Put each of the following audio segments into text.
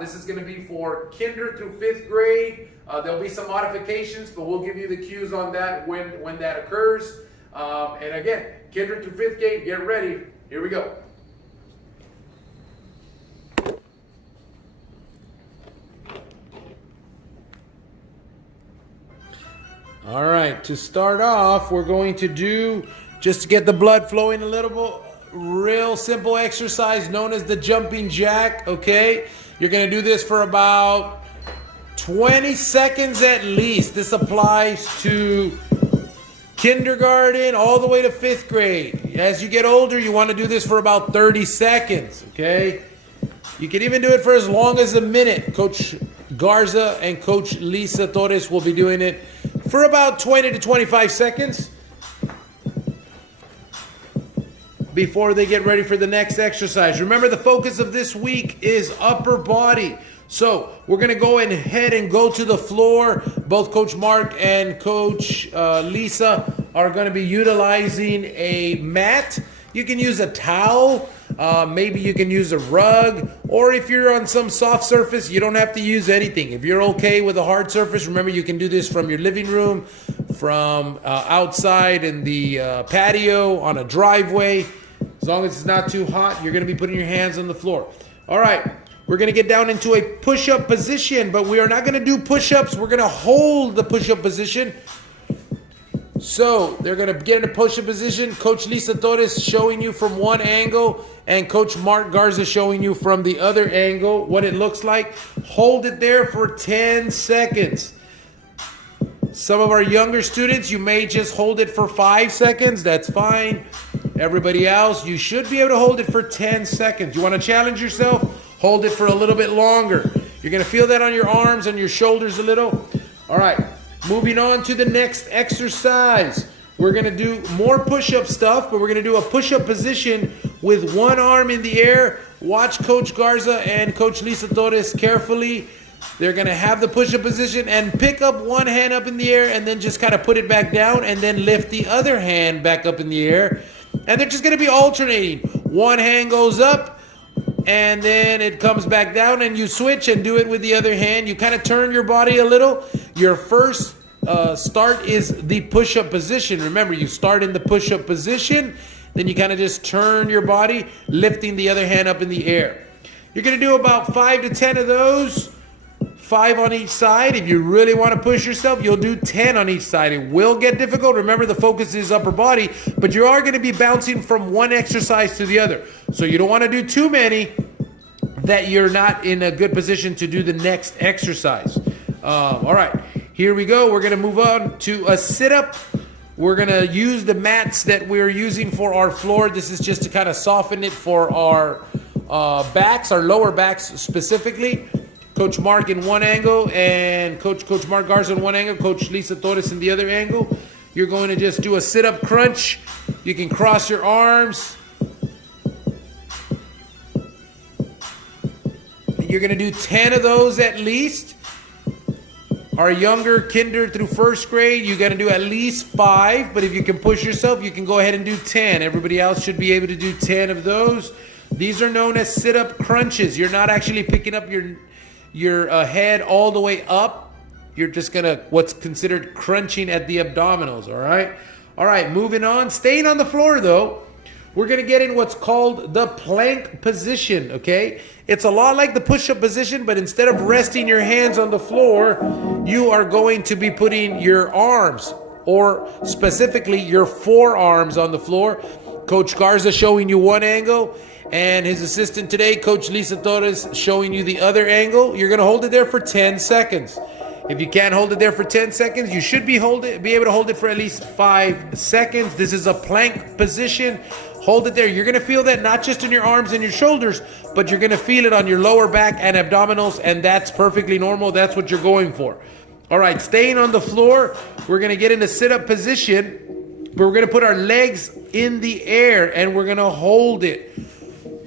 This is going to be for kinder through 5th grade. There'll be some modifications, but we'll give you the cues on that when that occurs. And again, kinder through 5th grade, get ready. Here we go. All right, to start off, we're going to do, just to get the blood flowing a little bit, real simple exercise known as the jumping jack, okay? You're going to do this for about 20 seconds at least. This applies to kindergarten all the way to 5th grade. As you get older, you want to do this for about 30 seconds, okay? You can even do it for as long as a minute. Coach Garza and Coach Lisa Torres will be doing it for about 20 to 25 seconds before they get ready for the next exercise. Remember, the focus of this week is upper body. So we're going to go ahead and go to the floor. Both Coach Mark and Coach Lisa are going to be utilizing a mat. You can use a towel. Maybe you can use a rug. Or if you're on some soft surface, you don't have to use anything. If you're okay with a hard surface, remember you can do this from your living room, from outside in the patio, on a driveway. As long as it's not too hot, you're going to be putting your hands on the floor. All right, we're going to get down into a push-up position, but we are not going to do push-ups. We're going to hold the push-up position. So they're going to get in a push-up position. Coach Lisa Torres showing you from one angle, and Coach Mark Garza showing you from the other angle what it looks like. Hold it there for 10 seconds. Some of our younger students, you may just hold it for 5 seconds. That's fine. Everybody else, you should be able to hold it for 10 seconds. You want to challenge yourself? Hold it for a little bit longer. You're going to feel that on your arms and your shoulders a little. All right, moving on to the next exercise. We're going to do more push-up stuff, but we're going to do a push-up position with one arm in the air. Watch Coach Garza and Coach Lisa Torres carefully. They're going to have the push-up position and pick up one hand up in the air and then just kind of put it back down and then lift the other hand back up in the air. And they're just going to be alternating. One hand goes up and then it comes back down, and you switch and do it with the other hand. You kind of turn your body a little. Your first start is the push-up position. Remember, you start in the push-up position, then you kind of just turn your body, lifting the other hand up in the air. You're going to do about 5 to 10 of those. 5 on each side. If you really want to push yourself, you'll do 10 on each side. It will get difficult. Remember, the focus is upper body, but you are going to be bouncing from one exercise to the other. So you don't want to do too many that you're not in a good position to do the next exercise. All right, here we go. We're going to move on to a sit-up. We're going to use the mats that we're using for our floor. This is just to kind of soften it for our backs, our lower backs specifically. Coach Mark in one angle and Coach Mark Garza in one angle, Coach Lisa Torres in the other angle. You're going to just do a sit-up crunch. You can cross your arms. You're going to do 10 of those at least. Our younger kinder through 1st grade, you're going to do at least 5. But if you can push yourself, you can go ahead and do 10. Everybody else should be able to do 10 of those. These are known as sit-up crunches. You're not actually picking up your head all the way up. You're just gonna what's considered crunching at the abdominals. All right, moving on, staying on the floor though, we're gonna get in what's called the plank position. Okay, it's a lot like the push-up position, but instead of resting your hands on the floor, you are going to be putting your arms, or specifically your forearms, on the floor. Coach Garza showing you one angle, and his assistant today, Coach Lisa Torres, showing you the other angle. You're going to hold it there for 10 seconds. If you can't hold it there for 10 seconds, you should be able to hold it for at least 5 seconds. This is a plank position. Hold it there. You're going to feel that not just in your arms and your shoulders, but you're going to feel it on your lower back and abdominals, and that's perfectly normal. That's what you're going for. All right, staying on the floor, we're going to get in a sit-up position, but we're going to put our legs in the air, and we're going to hold it.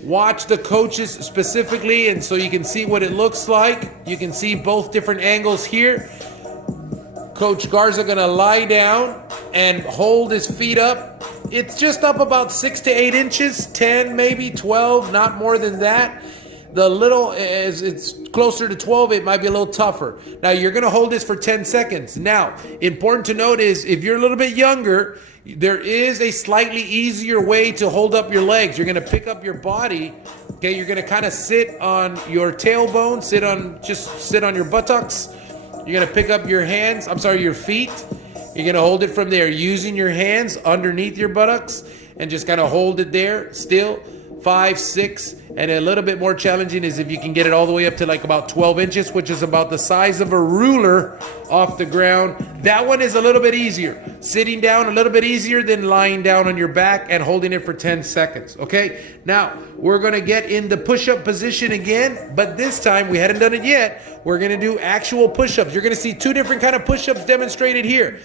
Watch the coaches specifically, and so you can see what it looks like. You can see both different angles here. Coach Garza going to lie down and hold his feet up. It's just up about 6 to 8 inches, 10, maybe 12, not more than that. the little, as it's closer to 12, it might be a little tougher. Now you're gonna hold this for 10 seconds. Now, important to note is if you're a little bit younger, there is a slightly easier way to hold up your legs. You're gonna pick up your body, okay? You're gonna kind of sit on your tailbone, just sit on your buttocks. You're gonna pick up your hands, your feet. You're gonna hold it from there, using your hands underneath your buttocks and just kind of hold it there still. 5, 6, and a little bit more challenging is if you can get it all the way up to like about 12 inches, which is about the size of a ruler off the ground. That one is a little bit easier. Sitting down a little bit easier than lying down on your back and holding it for 10 seconds, okay? Now, we're gonna get in the push-up position again, but this time, we hadn't done it yet, we're gonna do actual push-ups. You're gonna see 2 different kind of push-ups demonstrated here.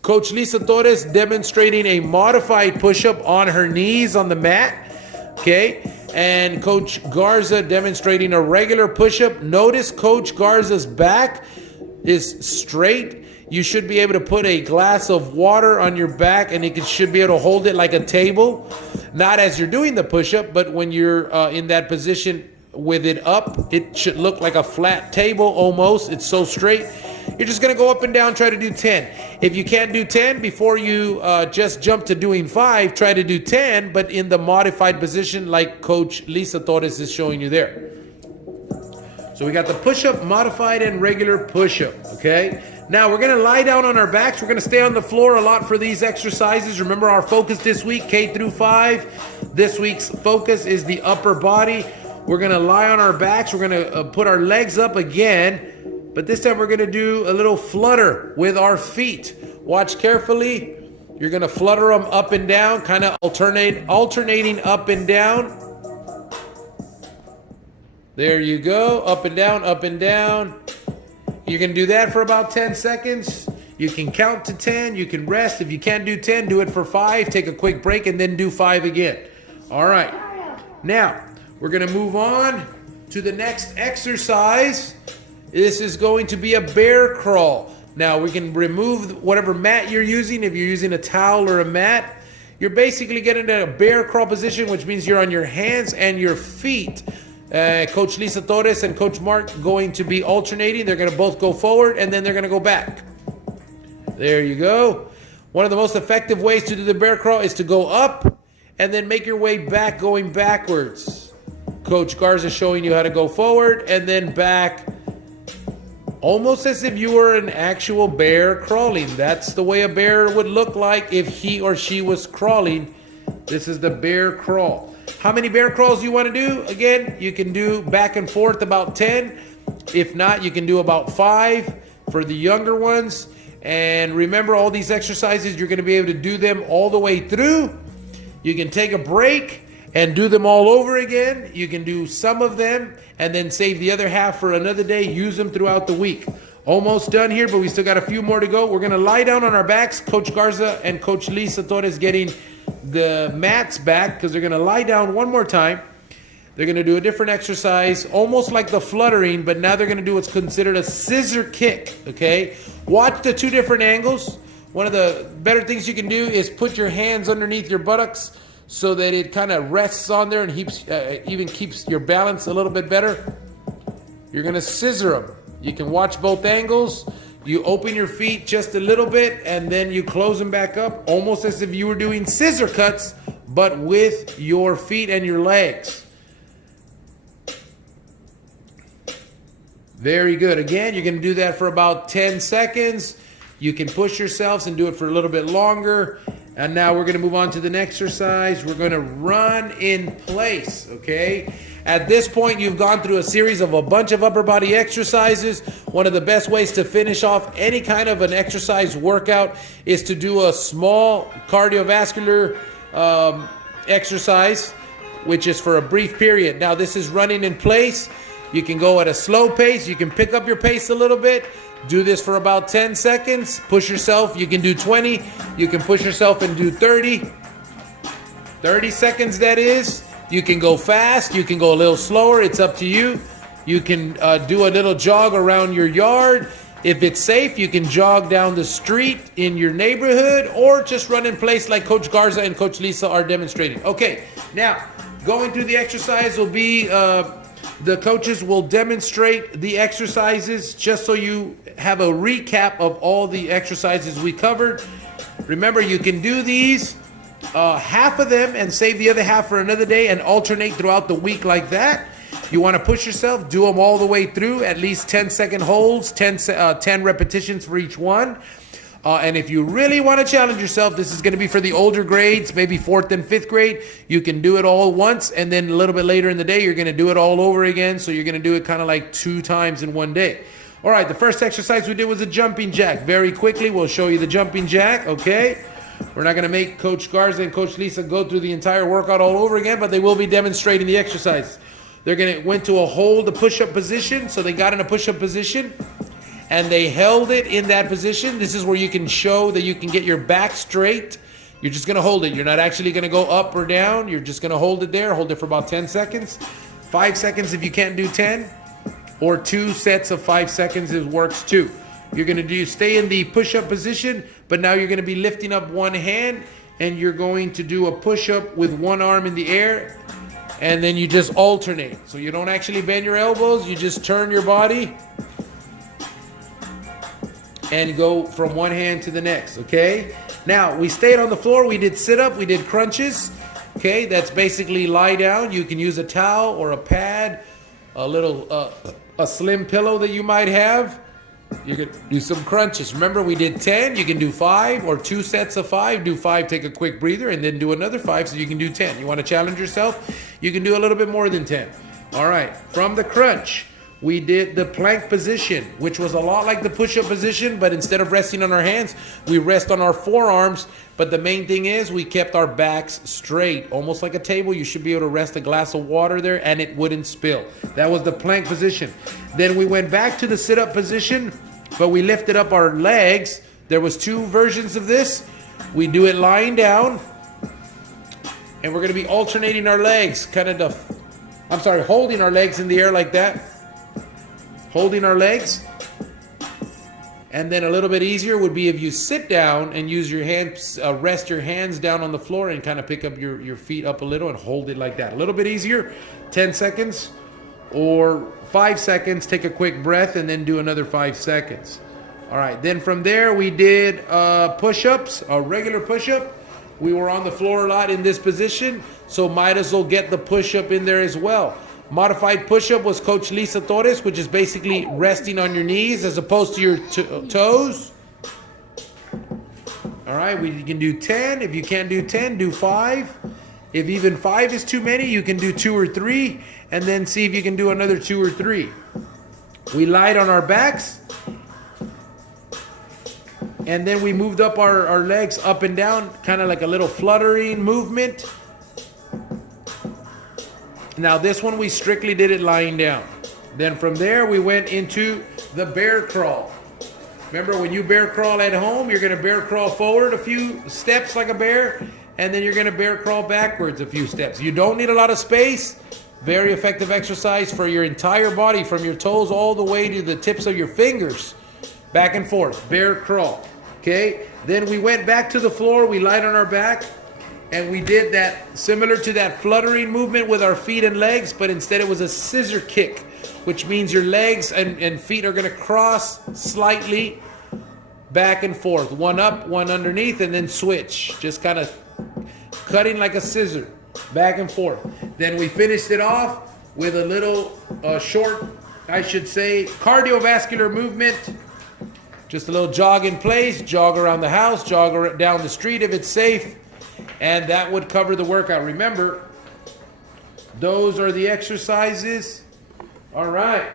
Coach Lisa Torres demonstrating a modified push-up on her knees on the mat. Okay, and Coach Garza demonstrating a regular push-up. Notice Coach Garza's back is straight. You should be able to put a glass of water on your back and it should be able to hold it like a table. Not as you're doing the push-up, but when you're in that position with it up, it should look like a flat table almost. It's so straight. You're just going to go up and down, try to do 10. If you can't do 10, before you just jump to doing 5, try to do 10, but in the modified position like Coach Lisa Torres is showing you there. So we got the push-up, modified, and regular push-up, okay? Now we're going to lie down on our backs. We're going to stay on the floor a lot for these exercises. Remember our focus this week, K through 5. This week's focus is the upper body. We're going to lie on our backs. We're going to put our legs up again. But this time we're going to do a little flutter with our feet. Watch carefully. You're going to flutter them up and down, kind of alternating up and down. There you go. Up and down, up and down. You can do that for about 10 seconds. You can count to 10. You can rest. If you can't do 10, do it for 5. Take a quick break and then do 5 again. All right. Now, we're going to move on to the next exercise. This is going to be a bear crawl. Now we can remove whatever mat you're using. If you're using a towel or a mat, you're basically getting in a bear crawl position, which means you're on your hands and your feet. Coach Lisa Torres and Coach Mark going to be alternating. They're going to both go forward and then they're going to go back. There you go. One of the most effective ways to do the bear crawl is to go up and then make your way back going backwards. Coach Garza showing you how to go forward and then back. Almost as if you were an actual bear crawling. That's the way a bear would look like if he or she was crawling. This is the bear crawl. How many bear crawls you want to do? Again, you can do back and forth about 10. If not, you can do about 5 for the younger ones. And remember, all these exercises, you're going to be able to do them all the way through. You can take a break and do them all over again. You can do some of them and then save the other half for another day. Use them throughout the week. Almost done here, but we still got a few more to go. We're going to lie down on our backs. Coach Garza and Coach Lisa Torres getting the mats back because they're going to lie down one more time. They're going to do a different exercise, almost like the fluttering, but now they're going to do what's considered a scissor kick, okay? Watch the 2 different angles. One of the better things you can do is put your hands underneath your buttocks so that it kind of rests on there and even keeps your balance a little bit better. You're going to scissor them. You can watch both angles. You open your feet just a little bit and then you close them back up, almost as if you were doing scissor cuts, but with your feet and your legs. Very good. Again, you're going to do that for about 10 seconds. You can push yourselves and do it for a little bit longer. And now we're going to move on to the next exercise. We're going to run in place, okay? At this point, you've gone through a series of a bunch of upper body exercises. One of the best ways to finish off any kind of an exercise workout is to do a small cardiovascular exercise, which is for a brief period. Now, this is running in place. You can go at a slow pace. You can pick up your pace a little bit. Do this for about 10 seconds. Push yourself. You can do 20. You can push yourself and do 30. 30 seconds, that is. You can go fast. You can go a little slower. It's up to you. You can do a little jog around your yard. If it's safe, you can jog down the street in your neighborhood or just run in place like Coach Garza and Coach Lisa are demonstrating. Okay, now going through the exercise will be the coaches will demonstrate the exercises just so you have a recap of all the exercises we covered. Remember, you can do these, half of them, and save the other half for another day and alternate throughout the week like that. You want to push yourself, do them all the way through, at least 10-second holds, 10 repetitions for each one. And if you really want to challenge yourself, this is going to be for the older grades, maybe 4th and 5th grade. You can do it all once, and then a little bit later in the day, you're going to do it all over again. So you're going to do it kind of like 2 times in one day. All right, the first exercise we did was a jumping jack. Very quickly, we'll show you the jumping jack, okay? We're not going to make Coach Garza and Coach Lisa go through the entire workout all over again, but they will be demonstrating the exercises. They're went to a hold, a push-up position, so they got in a push-up position. And they held it in that position. This is where you can show that you can get your back straight. You're just gonna hold it. You're not actually gonna go up or down. You're just gonna hold it there. Hold it for about 10 seconds. 5 seconds if you can't do 10. Or 2 sets of 5 seconds works too. You're gonna stay in the push-up position, but now you're gonna be lifting up one hand and you're going to do a push-up with one arm in the air. And then you just alternate. So you don't actually bend your elbows, you just turn your body and go from one hand to the next, okay? Now, we stayed on the floor. We did sit-up. We did crunches, okay? That's basically lie down. You can use a towel or a pad, a slim pillow that you might have. You can do some crunches. Remember, we did 10. You can do 5 or 2 sets of 5. Do 5, take a quick breather, and then do another 5 so you can do 10. You want to challenge yourself? You can do a little bit more than 10. All right, from the crunch, we did the plank position, which was a lot like the push-up position, but instead of resting on our hands, we rest on our forearms. But the main thing is we kept our backs straight, almost like a table. You should be able to rest a glass of water there and it wouldn't spill. That was the plank position. Then we went back to the sit-up position, but we lifted up our legs. There was 2 versions of this. We do it lying down, and we're gonna be alternating our legs, holding our legs in the air like that. Holding our legs. And then a little bit easier would be if you sit down and use your hands, rest your hands down on the floor and kind of pick up your feet up a little and hold it like that. A little bit easier, 10 seconds or 5 seconds, take a quick breath and then do another 5 seconds. All right, then from there we did push-ups, a regular push-up. We were on the floor a lot in this position, so might as well get the push-up in there as well. Modified push-up was Coach Lisa Torres, which is basically resting on your knees as opposed to your toes. All right, you can do 10. If you can't do 10, do 5. If even 5 is too many, you can do 2 or 3, and then see if you can do another 2 or 3. We lied on our backs, and then we moved up our legs up and down, kind of like a little fluttering movement. Now this one we strictly did it lying down. Then from there we went into the bear crawl. Remember, when you bear crawl at home, you're gonna bear crawl forward a few steps like a bear, and then you're gonna bear crawl backwards a few steps. You don't need a lot of space. Very effective exercise for your entire body, from your toes all the way to the tips of your fingers. Back and forth, bear crawl, okay? Then we went back to the floor, we lied on our back, and we did that similar to that fluttering movement with our feet and legs, but instead it was a scissor kick, which means your legs and feet are gonna cross slightly back and forth. One up, one underneath, and then switch. Just kind of cutting like a scissor, back and forth. Then we finished it off with a little short, I should say, cardiovascular movement. Just a little jog in place, jog around the house, jog down the street if it's safe. And that would cover the workout. Remember, those are the exercises. All right.